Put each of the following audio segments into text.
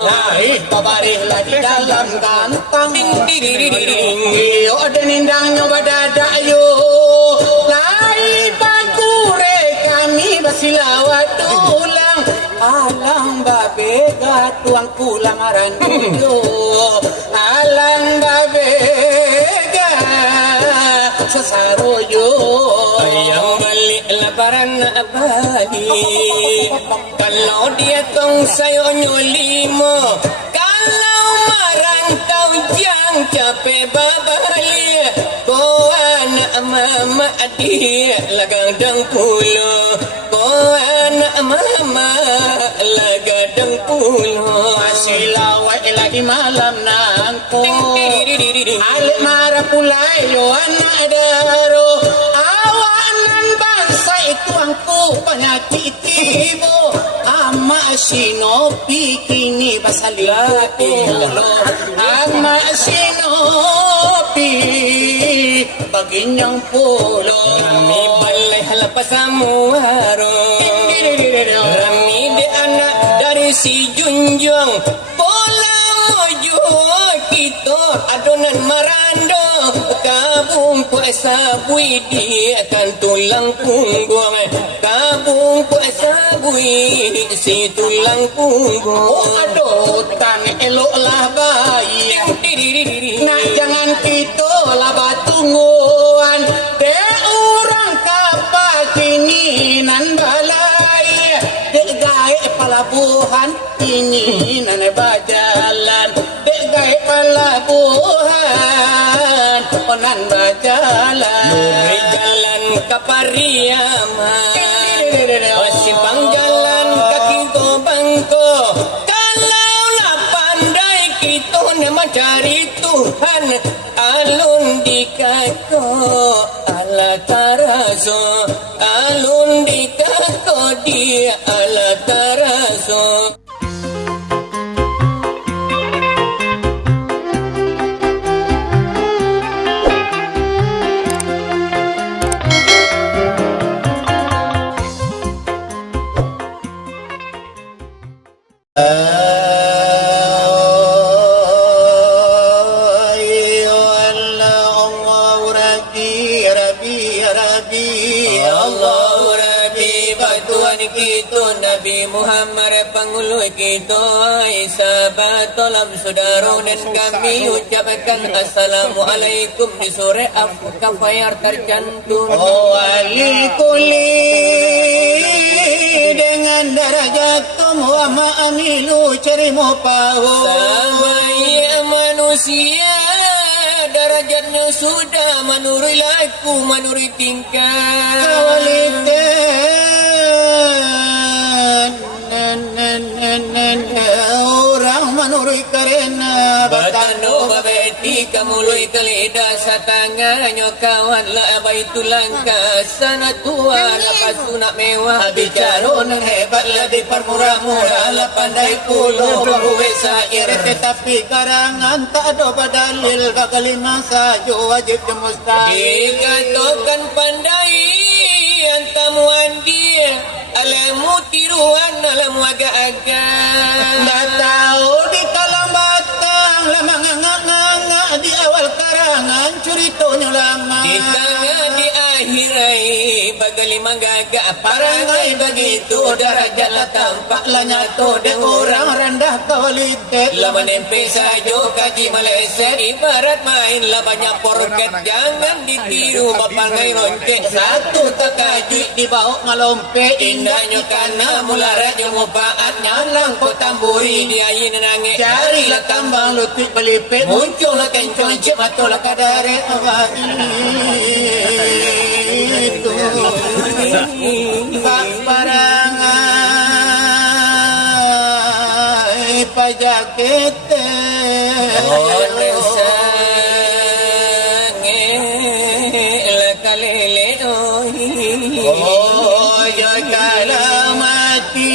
Lahir babarihlah di dalam kantang. Iyo denindangnya badadak yo. Lahir bagure kami basilawat tulang. Alang babe gatuang pulang aran dulu. Alang babe sasaroyo. Ayang balik lebaran balik. Kalau dia tong sayonyo limo, kalau merantau jang capek babali. Ko anak mama adik lagadang pulo. Ko anak mama lagadang pulo. Masih lawai lagi malam nangko. Alik marah pulai yo anak daro. Awanan bangsa itu angku penyakit ibu. Ama sinopi kini basaliku. Ama sinopi baginyang pulo. Kami balai halapas samuaro. Rami di anak dari si Junjung. Bola mojo kita adonan marando. Kabung puasa bui di akan tulang punggung. Kabung puasa bui si tulang punggung. Oh aduh tan eloklah bayi. Nak jangan kita lah batunguan. De orang kapal kini nan balai. De gae pelabuhan kini nan bajalan. De gae pelabuhan onan bajalan. Lumai jalan ke Pariaman, simpang jalan kaki Bangko. Kalaulah pandai kita mencari Tuhan, alun di kako ala taraso, alun di kako dia ala taraso. Nabi Muhammad panguluh kita, sahabat tolong saudara dan kami ucapkan assalamualaikum di sore Al-Kafayar tercantum. Oh alikuli dengan darajatkum wa ma'amilu carimu pahu. Samaya manusia darajatnya sudah menurut laku menurut tingkah. Orang menurut karena batano babeti kamului kelida satanganyo kawan la baitul langka sana tua lepas nak mewah bicara nang hebat lah di permurah-murah lah pandai kulo baruwe sair tetapi karangan tak ada badalil bakal lima saja wajib mustahil dikatakan pandai antamuan dia alamu tiruan alamu agak-agak tak tahu di kalang batang lama nganga di awal karangan ceritanya lama di tengah di akhirai bagali manggagak parangai begitu darajatlah tampaklah nyato dan orang rendah kualitas lama nempe saja kaji Malaysia ibarat main lah banyak porket jangan ditiru bapangai ronceng satu tak kaji dibawa ngalompe indahnya karena mularat yang mubaat nyalang ko tamburi di ayin nangis carilah tambang lutut belipit muncullah kencong cematolah kadare itu pak parangai pajaket oh ya kalamati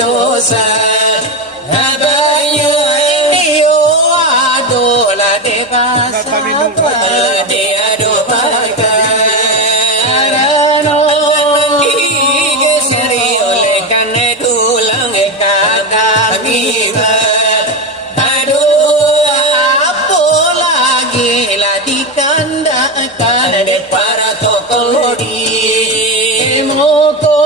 dosa Abayo iniyo adola de basa de adobaka Arano Ige serio le kane dulang kagamiba Aduh apa lagi lah dikandakan de para tokolodi Moko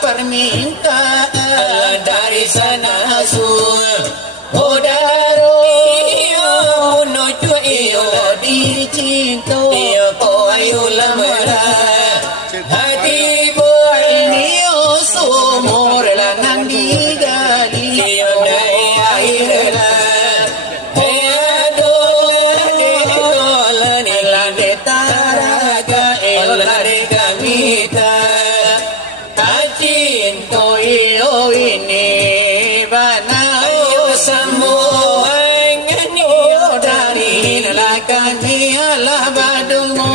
permintaan dari sana Odaro iyo menuju iyo dicinta iyo ko ayo lamara hati boy iyo sumur lanang digali iyo dari akhir kami ala badungo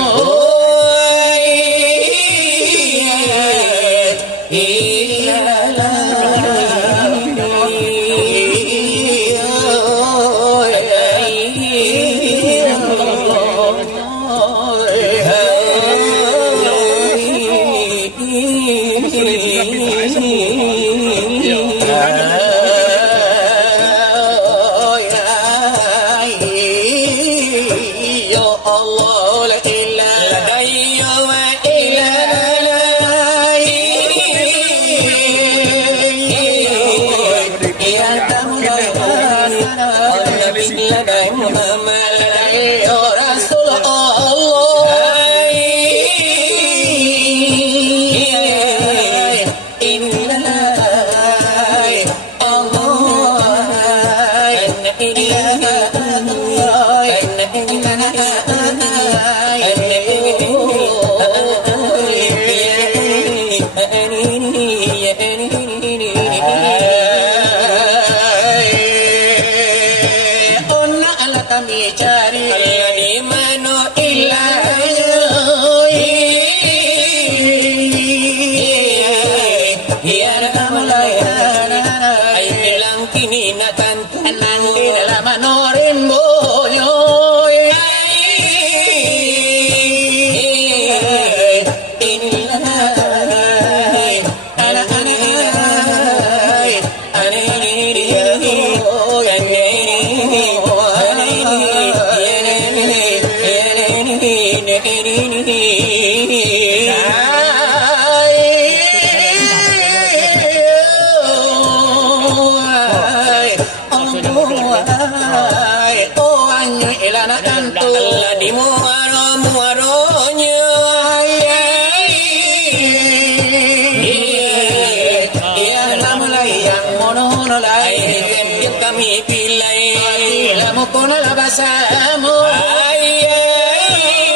kami pilih ilmu kuna labasamo ay ay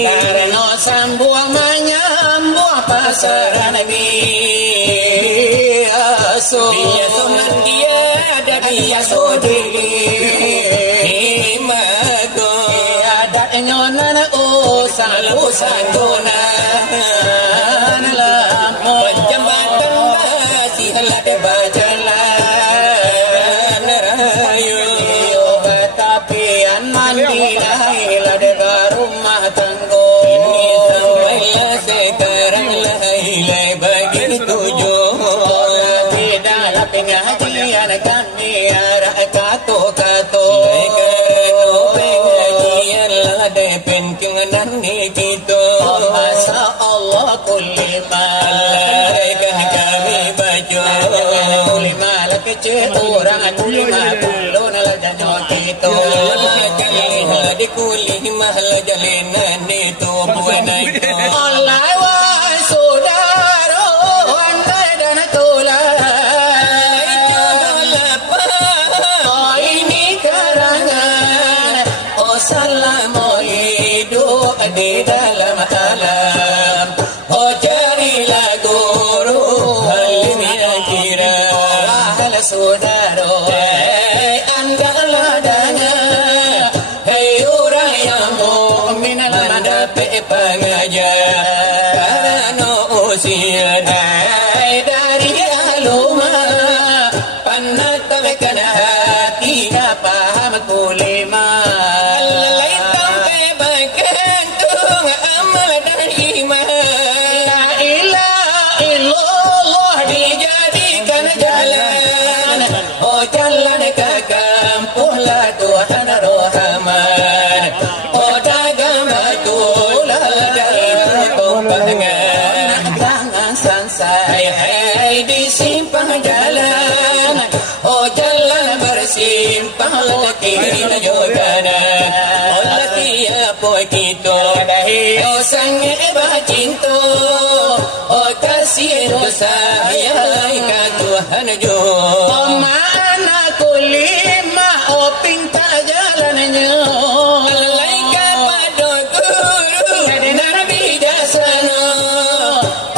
Karena sambuang menyambung pasaran biasa. Biasa dia ada biasa diri mago. Ada nyonan usang donan lamu. Jembatan masih ada berjalan rayu. Tapi mandi lah de rumah tanggo. Ini sampailah sekarang lahilai begitu jauh. Tidak ada pengajian kami arah kato-kato. Pengajian lah de pentungan itu. Masa Allah kulima. Alaikah kami baca. Kulima lah kecil orang kulima puluh nala janyo kita. Di kulih mahal jalinan itu buana itu. Allah wa saudara andai dan tulah. Ini karangan salamu hidup di dalam alam. Carilah guru halim yang kira. Hal saudara andalah dengan orang yang mukmin mendapat pengajar. Karena usia Dari aluma panatakan hati paham kulima. Lalai sampai bergantung amal dan iman. La ilaha illallah dijadikan jalan. Oh jalan ke kampung lah Tuhan Rahman. Oh dagang batulah dari perkembangan. Jangan sansai di simpang jalan. Oh jalan bersimpang kiri juga. Oh tiap kita Oh sange bacinto. Oh kasih sayang Ka Tuhan jo. Oh mana kulima. Oh pinta jalannya. Lalai kepada guru Benar bijaksana.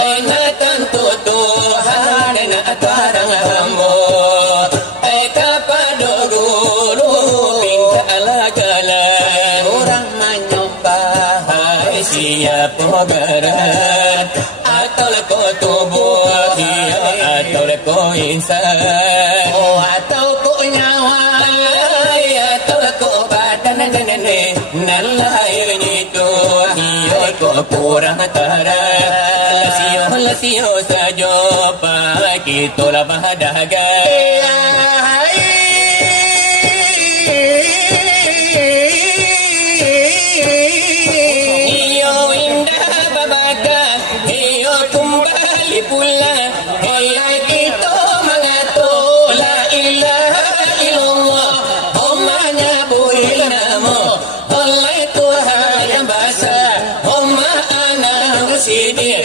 Ena tentu Tuhan dan atarang hamba. Kepada guru pintalah jalan. Orang menyembah Siapa berat atau kau tubuh atau kau insan. Oh atau kau nyawa. Atau kau badan nenek nalai itu hiyo kau kurang tarat. Lasio saja pagi tola bahadaga. Iyo indah babada, iyo kembali pula. Hai kita mengatur la ilaha illallah. Omanya buil namo, oleh Tuhan yang basah. Oma anak sidir,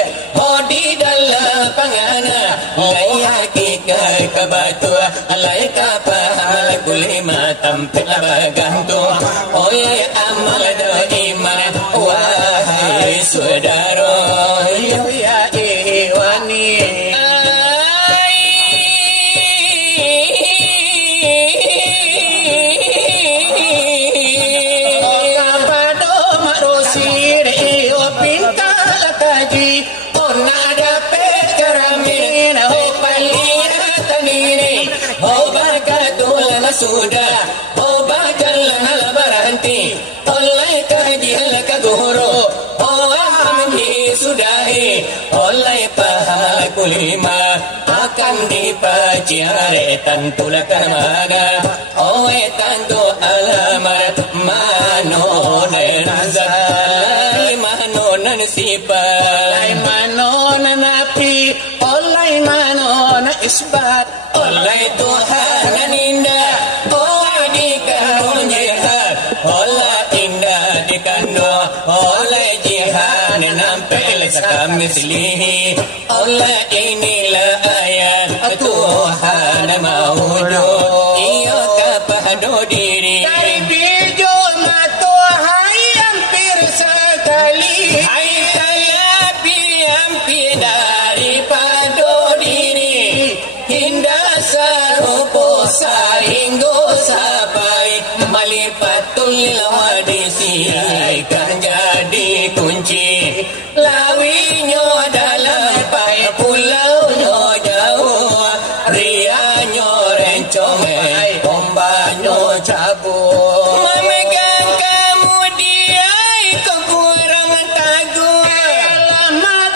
di dalam pangana. Layaki ke batu, alai kapahal kulima tampil bagantung. Oleh amal iman, wahai saudara. Ya iwani. Kapado marusi o pinta lakaji. Oh nada pekaramin. Oh Tanini, oh bakatul masuda, oh bakal berhenti, oleh kajian kaguru, oh amni sudahi, oleh paham kulima akan dipajari tantulah karmaga, oh tantu alamat manonan zalai manonan sifat. manonan api. Olay manonan isbat. Oleh Tuhan yang indah, oh dikandung jihad, oleh indah dikandung, oleh jihad nampil sekam mislihi, oleh inilah ayat Tuhan mawujud, iyo kapahdo diri. Dari bijo mato hayam pir siaikan jadi kunci lawinya dalam pai pulaunya jauh rianya rencong ombaknya cabut memegang kamu dia kekurangan tagu Selamat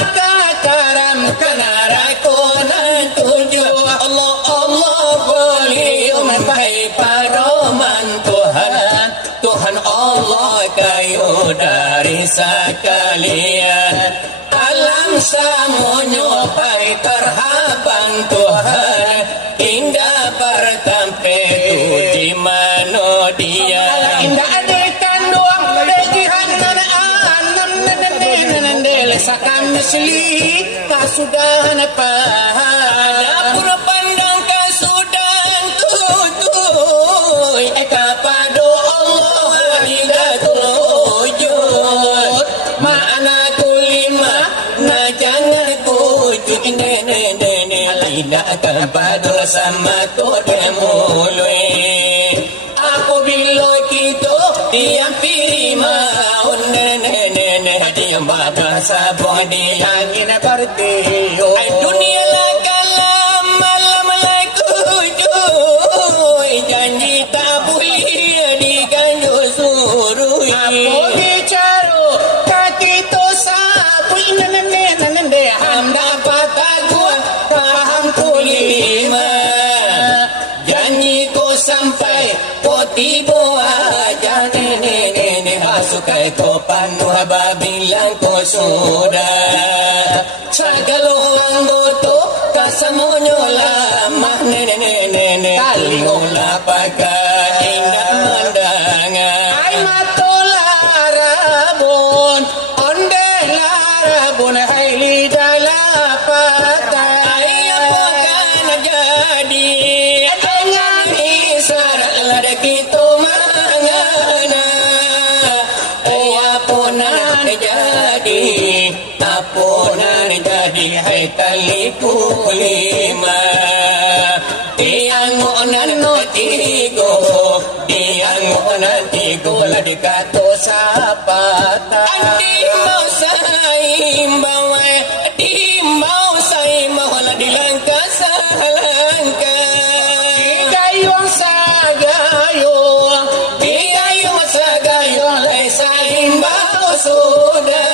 karam kenara konan tuju Allah Allah beliau baik paroman Tuhan Tuhan Allah kayu dari sekalian alam semuanya baik terhabang Tuhan indah bertampe tu di mana dia Indah adekan doang Rejihan anam Lesakan mesli Kasudah napah dapur pandang kasudan tutuy kepada Allah tidak terwujud makna kulima na jangan kujuk nene tidak kepada sama tu demului apabila kita diam mau nene diam bahasa bodi Angin bertiup ai dunia lah kalam malam kujuy janji tak boleh diganjur suruh Aku bicara kaki tu sapu nene ham dapat aku paham kulima janji ko sampai ko tiba aja nene hasukai ko panuh babilang ko sudah sagaluang goto kasamonyo lamah nene kaliola pakai indah mandangan Ay matularabon Onde larabon Haili dalapatan Ay apakan jadi dengan isyarat lada kita mangana Ay apunan jadi apunan jadi hai kali kulima tiang onan no tigo tiang onan tigo ladi kato sapata adi mau saimbang adi mau saimbang ladi langka salangka Gayong sagayong Digayong sagayong lay saimbang sudah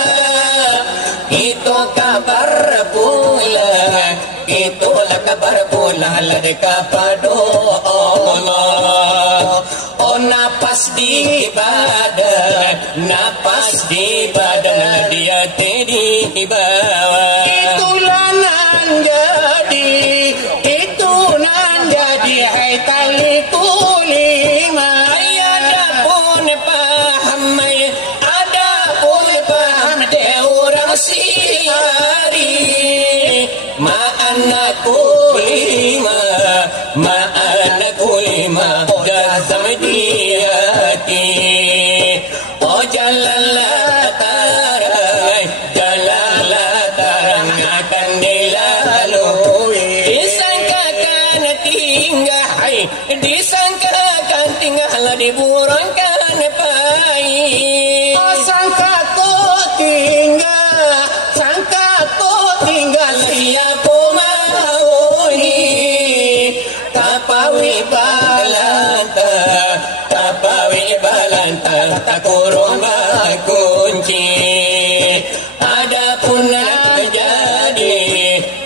Ito kabar bulan Ito lah kabar bulan Lada kapado Allah Oh napas di badan Napas di badan Dia di bawah Itulah nan jadi Itu nan jadi Hai tali kulima Ada pun paham Ada pun paham Dia orang siari Ma'ana kulima Ma'ana kulima Dan samdiyati Oh jalanlah tarang Jalanlah tarang Akan dilalui Disangkakan tinggal Disangkakan tinggal Diburangkan pahit Oh sangka ku tinggal Sangka ku tinggal Siapa mau ni Tapawi balanta Tapawi balanta Tak kurung kunci Ada pun jadi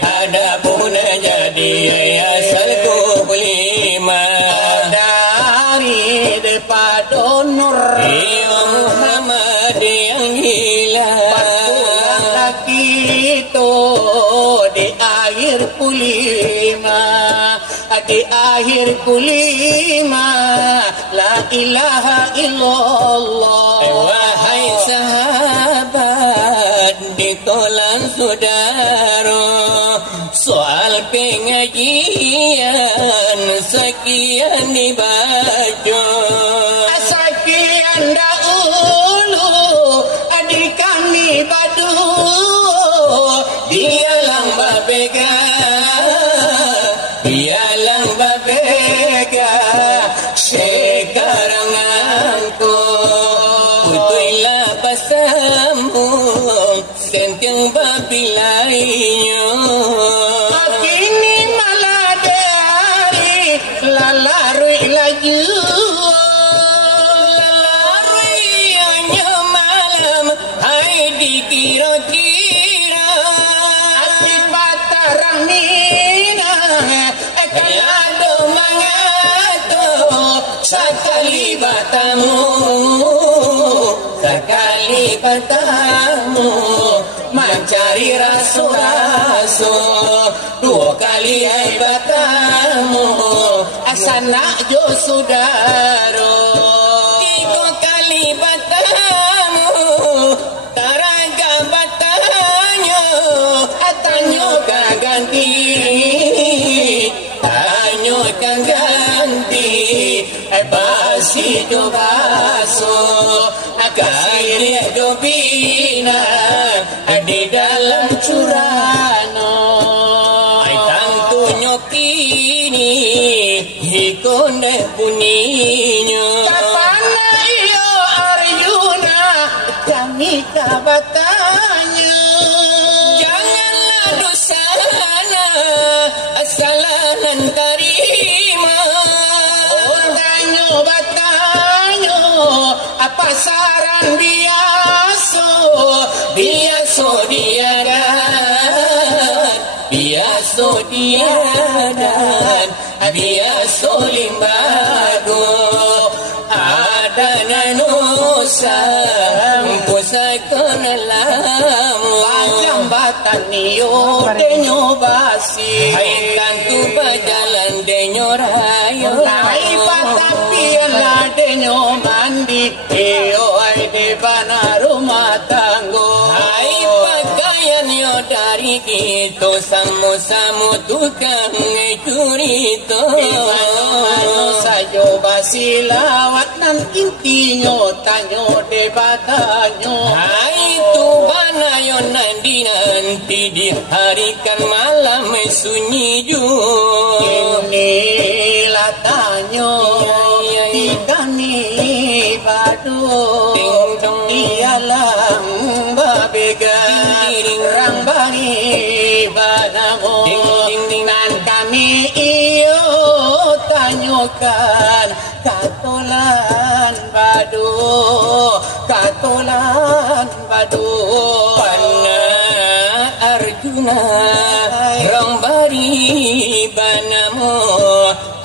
Ada pun jadi Asal ku lima Dari daripada nur Ya Muhammad yang hilang lagi itu di akhir kulima di akhir kulima la ilaha illallah Wahai sahabat ditolan saudara soal pengajian sekian dibaca sekian dahulu adik kami badu dialang babega dialang babega sekarang aku Tuilah pasamu sentiang babilainya. Kini malah dari lalarui laju. Larinya malam hai dikira-kira. Hati patarang mina Kalado mangato sakali batamu mencari rasu-rasu dua kali ai batamu asana jo sudaro. tiga kali batamu taraga batanya tanyo ganti basi do baso akali do bina di dalam curano ai tantu nyokini hikone bunyinya Kapana iyo Arjuna kami kabatanya. janganlah dosana asalanan terima. Apa saran biaso diadan biaso limbago ada nanusa pusai kenalamu jambatan niyo denyo basi hai kantu bajalan denyo rayo lai patapian la denyo mandi iyo ay de bana rumah tanggo hai pakaian yo dari gitu samu-samu tukang curito sayo basi lawat nan intinyo tanyo de batanyo hai tu bana yo nanti di hari kan malam sunyi ju inilah tanyo tikani badu dialam babega rang bari banamu nan kami iyo tanyokan katolan badu Pana Arjuna rong bari banamu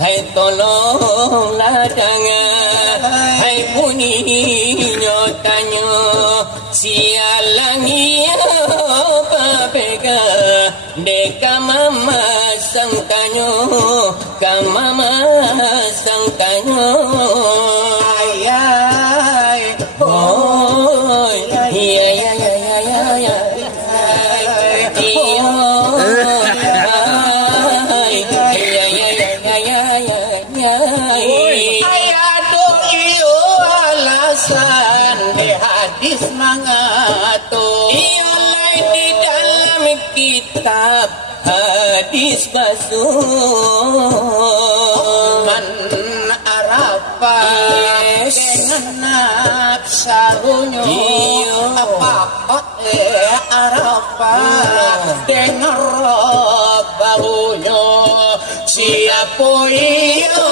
hai tolong ladangan hai puni nyotanyo sialangi papega deka mama sang tanyo kamama sang tanyo ayay oh iya iya iya iya iya ayado iyo alasan di hadis mangato Iolai di dalam kitab hadis basu man arafa dengan nafsahunya Iyo. apa arafa dengan rabbahunya siapa iyo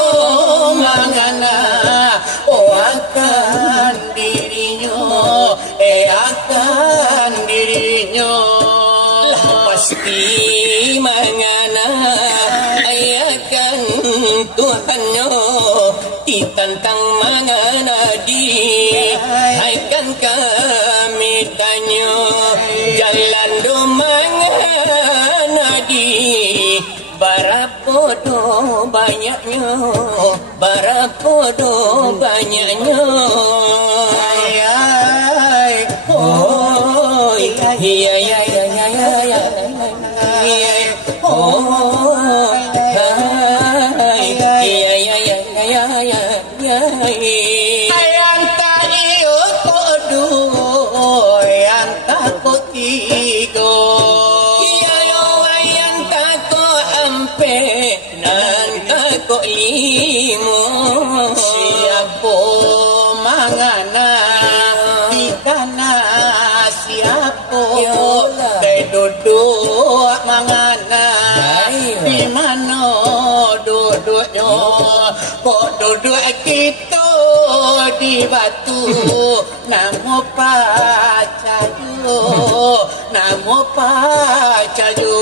mangana akan dirinya akan dirinya lah pasti mangana ayakan Tuhannya ditantang mangana di haikan kami tanya jalan do mangana di barapodo banyaknya ayay oh iya iya iya iya iya iya oh iya iya iya iya iya ayang ta iyo kodu ayang ta kotigo iya yo ayan tako ampe nan tako limo siapa mangana Yolah. Dai duduk mangana Ayo. di mana duduknya kok duduk kita di batu namo pacayo namo pacayo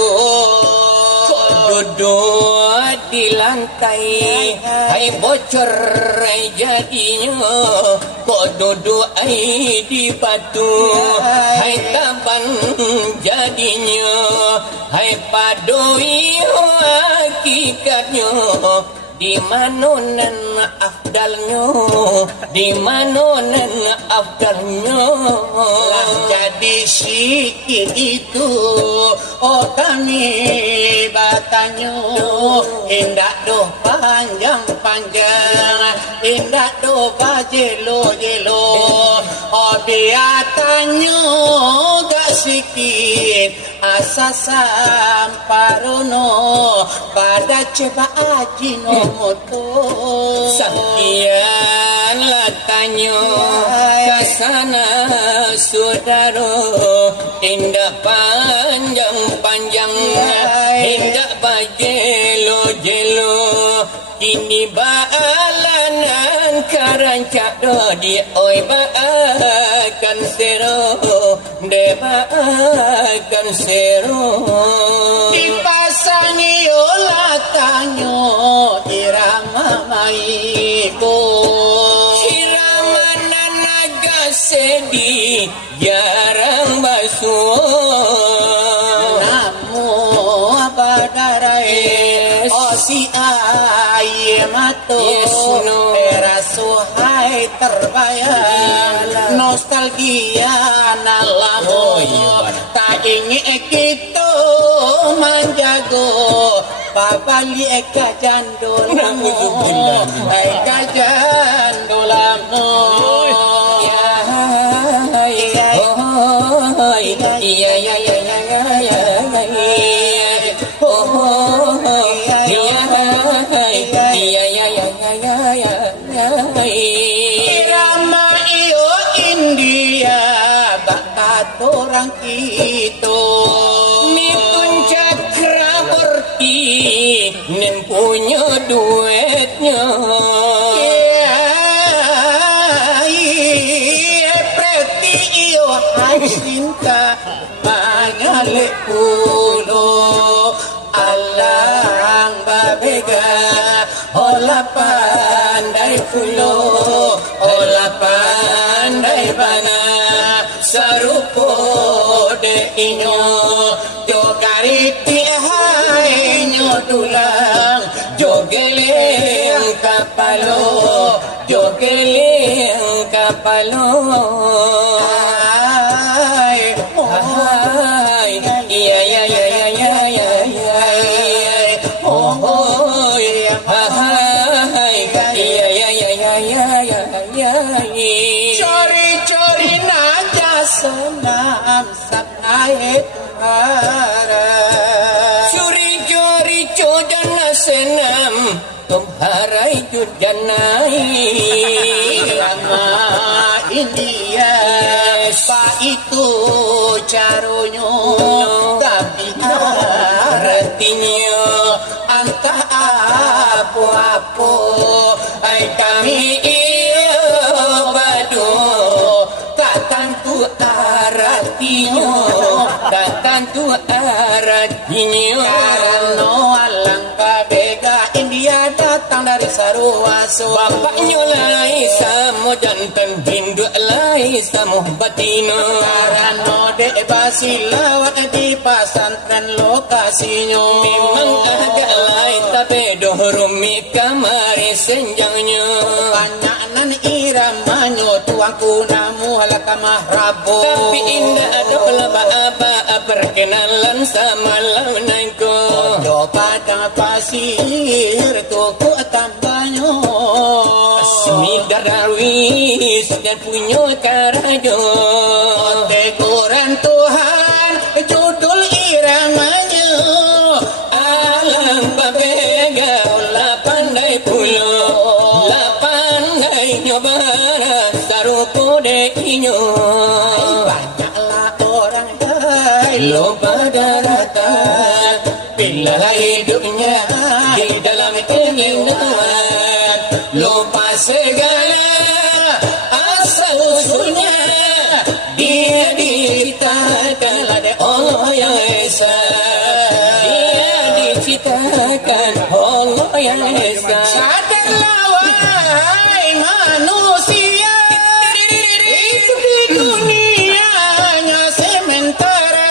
Duduk di lantai, hai bocor jadinya. Kok duduk ai di batu, hai taban jadinya. Hai padoi hakikatnya. Di mana nan afdalnya, di mana nan afdalnya. lah jadi sikit itu oh kami batanya indah doh panjang-panjang indah doh jelo-jelo oh biatanya gak sikit asa samparono pada coba ajinomoto Sekian latanya kasana saudara indah panjang-panjang indah bajelo-jelo kini baalanan karancak di oi baakan sero de baakan sero dipasangi latanya irama maiko Irama naga sedih jarang basuh namo badarai oh si aye mato Yes, no. perasuhai terbayang nostalgia nalamo Oh, iya, tak ingin kita menjago babali eka jandolamo eka jandolamo iya ya ya ya ya ya oh iya iya ya ya ya ya ya irama iyo India bakat orang kita Mitun Cakraborty nen punya duetnya preti iyo hasinta mangale pulo alang babega ola pandai pulo ola pandai bana sarupo de inyo jogariti hai nyodulang jogeleng kapalo jogeleng kapalo ay Hai, iya ya ya ya ya ya ya oh hai iya ya ya ya ya ya ya Chori-chori naja senam sapnae tumhara Curi-curi codana senam tumharai judanai Irama India pa itu caronyo tapi artinya antah apa-apa ai kami badu tak tentu artinya tak tentu artinya karena alangkah bega India datang dari Saruwaso bapaknya lai samo jantan bindu lai samo batina karena dek basilawat di pasantren lokasinya memang agak lai tapi doh rumi kamari senjangnya banyak nan iramanya tuangku namu halakamah rabo tapi indah adalah apa perkenalan sama launanku yo padang pasir tuku tambahnya Asmi Darwis dan punya karajo teguran Tuhan judul iramanya alam babega la pandai pulo la pandai nyobara sarupo de inyo banyaklah orang hidupnya di dalam keindahan, lupa segala asal usulnya. Dia diciptakan oleh Allah yang Esa. Dia diciptakan Allah yang Esa. Sadarlah wahai manusia, hidup di dunia hanya sementara.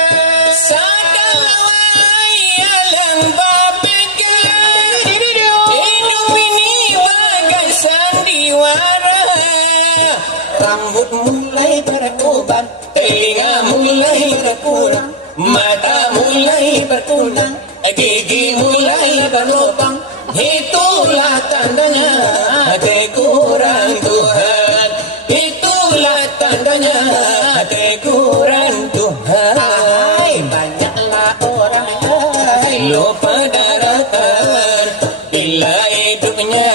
Sadarlah wahai alam babikan, hidup ini bagai sandiwara. Rambut mulai beruban, Telinga mulai berkurang, mata mulai berkunang, gigi mulai berlubang. Itulah tandanya hati kurang Tuhan. Itulah tandanya hati kurang Tuhan. hai banyaklah orang yang Lupa daratan bila hidupnya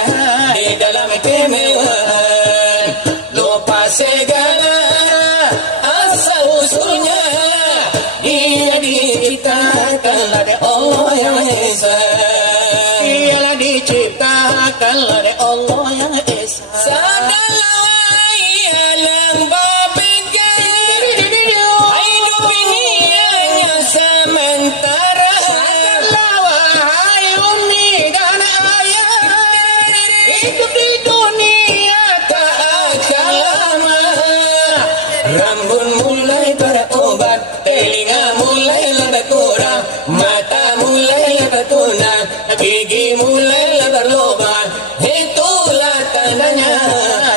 di dalam kemewahan, lupa segala asal usulnya. Dia diciptakan oleh Allah yang Esa. ialah diciptakan oleh Allah yang Esa. Sadarlah wahai alam babikan, hidup ini hanya sementara. Sadarlah wahai umi dan ayah, hidup di dunia Tak akan lama. Rambut mulai berubat, telinga mulai berkurang, mata mulai berkunang, gigi mulai berlubang. Itulah tandanya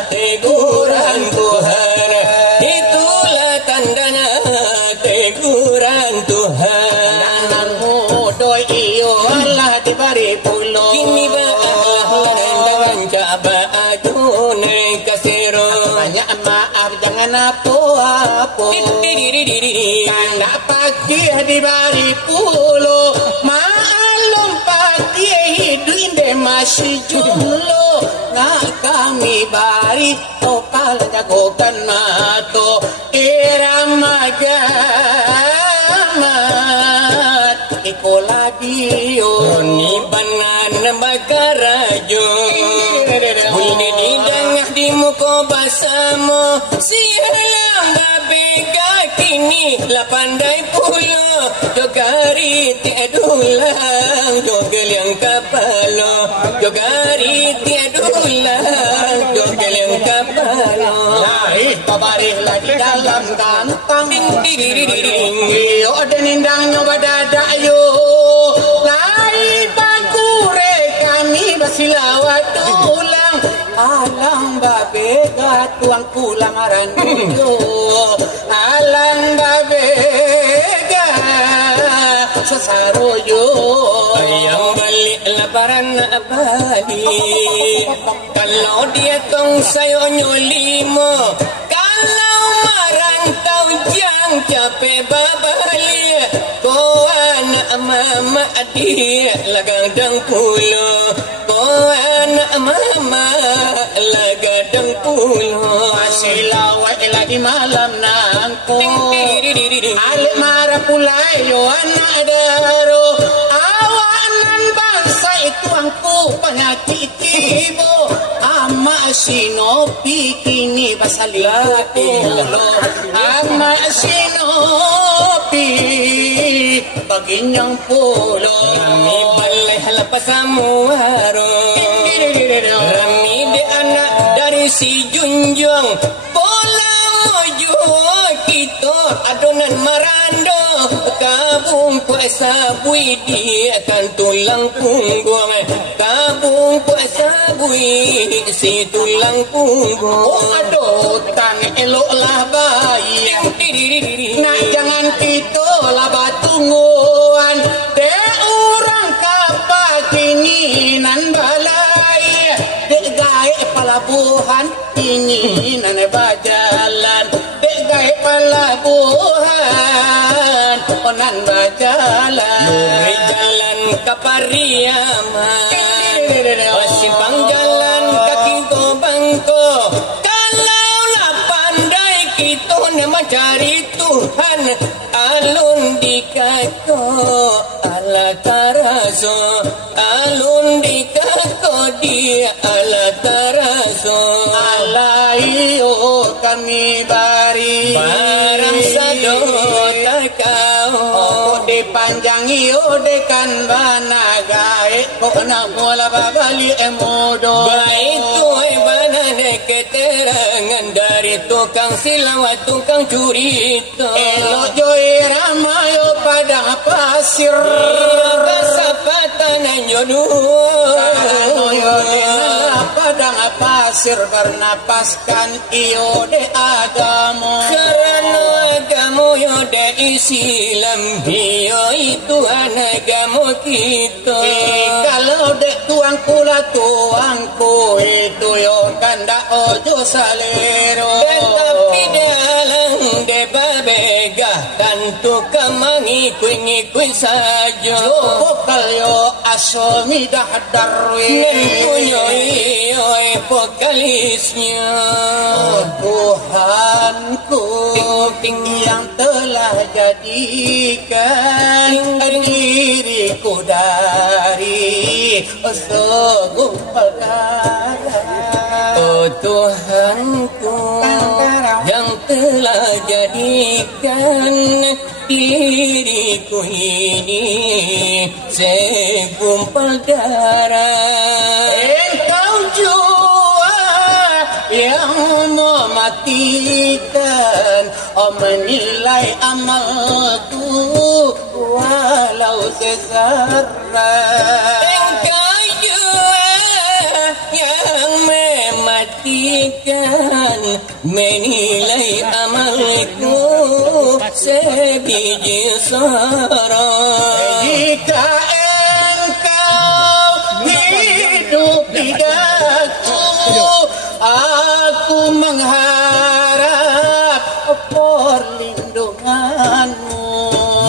teguran Tuhan. Itulah tandanya teguran Tuhan. anakmu doi iyo Allah diberi pulo. Kini baiklah dengan cabai adunai kasiro. Banyak maaf jangan apa-apa. Kanda pagi diberi pulo, maklum pagi hidup inde masih jomblo. Nak kami bari topal jagokan mato irama gamat ikola dio. Ni banan bakarajo Bulni di dangah di muka basamo. Sialang babe kini la pandai pulo. Jogari tiadulang jogel yang kapalo. Jogari tiadulang jogel yang kapalo. Lahir kabarihlah di dalam kantang. Ding Iyo denindang nyoba dadak yo. Lahir bangkure kami basilawat tulang. Alang babe tuang pulang aranyo. Alang babe sasaroyo. Ayang balik lebaran nak balik. Kalau dia tong sayonyo limo. Kalau marantau jang capek babalik. Ko anak mama adik lagadang pulo. Ko anak mama lagadang pulo. Masih lawak ilah di malam nangko. Alik marah pulai yo anak daro. Awanan bangsa itu angku penyakit ibu. Ama sinopi kini basalilah pulo. Ama sinopi baginyang pulo. Rami balai halapas samuaro. Rami de anak dari si Junjung. Bola mojo kita adonan marando. Kabung kuasa bui dia akan tulang punggung. Kabung kuasa bui si tulang punggung. Oh aduh tang eloklah bayi. Nak jangan kita lah batunguan. De orang kapal kini nan balai. De gae pelabuhan kini nan bajalan. De gae pelabuhan onan bajalan. Luri jalan ke Pariaman, simpang jalan kaki go bangko. Kalau lah pandai kita mencari Tuhan alun di kako ala taraso alun di kako dia ala taraso Alayo kami bari barang sadota kau di panjang iyo dekan banagae kok na mula babali emodo baik tuai banane keterangan dari tukang silawat tukang curita elo joy ramayo padang pasir kesapatan jodoh padang pasir bernapaskan iyo de agamo karena agamo yo de Islam hiyo itu agamo kita kalau de tuangku itu yo kanda ojo salero tapi dalang de babega tantu kamangi kuing saja Bokal yo asomi dah darwi Nenpunyoy vokalisnya Tuhanku yang telah jadikan diriku dari segumpal Oh Tuhanku yang telah jadikan diriku ini segumpal darah Engkau jua yang mematikan menilai amalku walau sesara Engkau jua yang mematikan menilai amalku sebiji sorong jika engkau hidup di daku aku mengharap perlindunganmu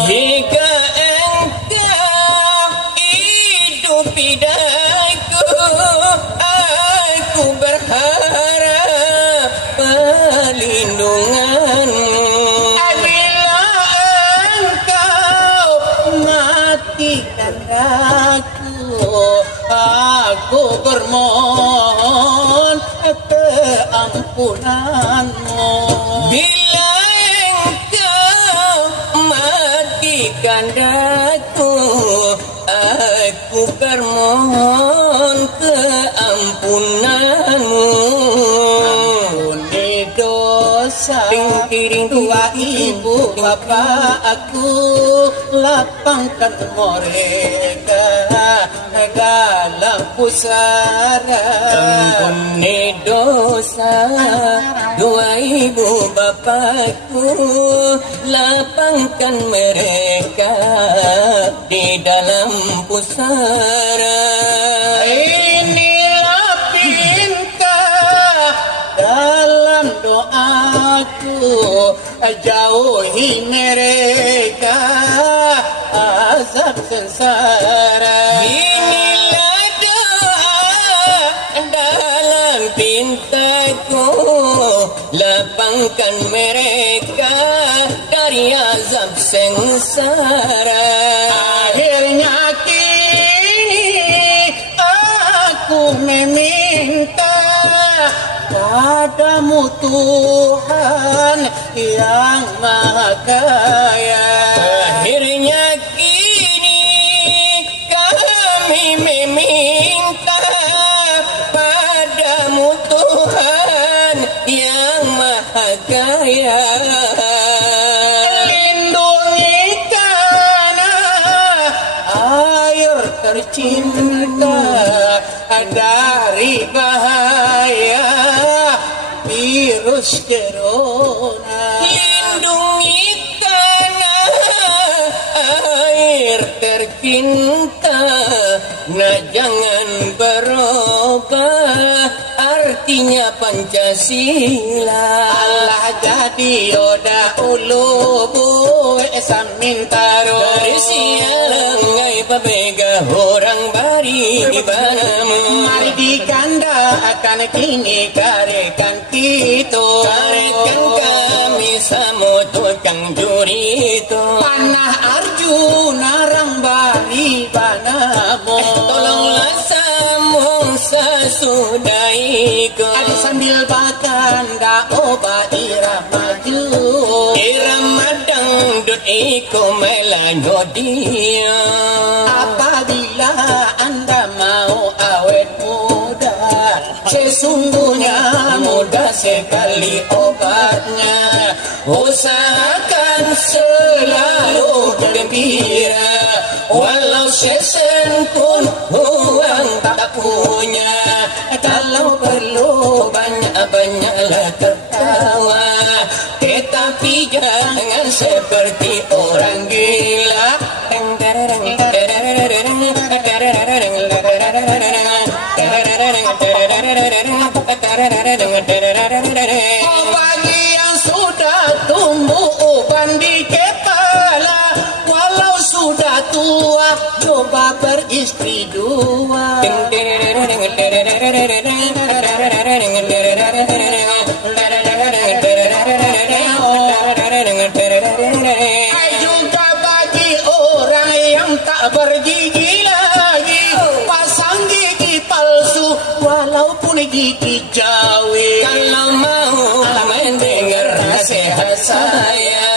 jika engkau hidup di daku aku berharap perlindunganmu bila engkau matikan aku bermohon keampunanmu bila engkau matikan aku bermohon keampunanmu ampuni dosa dua ibu bapa aku lapangkan mereka dalam pusara ampuni dosa dua ibu bapakku lapangkan mereka di dalam pusara inilah pinta dalam doaku jauhi mereka azab sengsara inilah doa dalam pintaku lapangkan mereka dari azab sengsara akhirnya kini aku meminta padamu Tuhan yang Maha Kaya akhirnya kini kami meminta padamu Tuhan yang Maha Kaya lindungi tanah air tercinta dari bahaya virus corona lindungi tanah air tercinta nah jangan berubah artinya Pancasila Allah jadi yoda ulubu samintaro dari sialang ay pabega orang bari di banamu mari dikanda akan kini karekan kita karekan kami samo tukang juri itu. Panah Arjuna Rangbani Banamo. Tolonglah sambung sesudaiku. Adik sambil bakanda obat maju. Irama dangdut iku melanyo dia. Apabila anda mau awet muda, sesungguhnya mudah sekali obatnya. Usahakan selalu gembira, walau sesen pun uang tak punya. Kalau perlu banyak-banyaklah tertawa, tetapi jangan seperti orang gila. Oh, bagi yang sudah tumbuh uban di kepala, walau sudah tua, coba beristri dua. Hai juga bagi orang yang tak bergigi lagi, pasang gigi palsu walaupun gigi jawi. Kalau mau mendengar nasihat saya,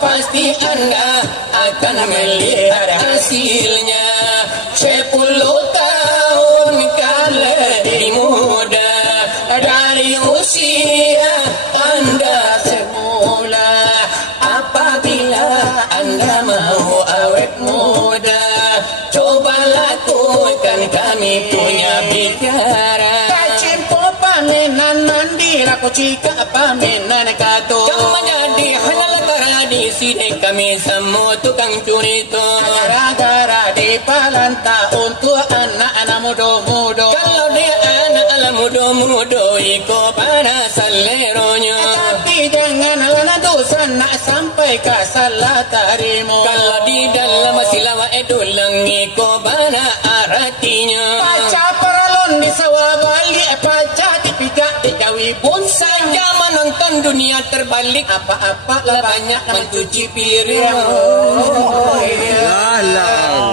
pasti Anda akan melihat hasilnya. 10 tahun kalau lebih muda dari usia Anda semula. Apabila Anda mau awet muda, coba lakukan kami punya bicara. Kacimpo pamenan mandira ko chika pamenan kato. Kamu jadi hanyalah tradisi dek kami semua tukang curi itu. Gara-gara di palanta untuk anak-anak muda-muda. Kalau dia anak-anak muda-muda iko pada saleronya. Tapi janganlah nak dosa nak sampai ke salah tarimu. Kalau di dalam silawa edulang iko pada aratinya. Paca peralon di sawah bali, paca dipijak di jawi pun Saja menonton dunia terbalik, apa-apa lah banyak mencuci piring. Oh, iya. Alah.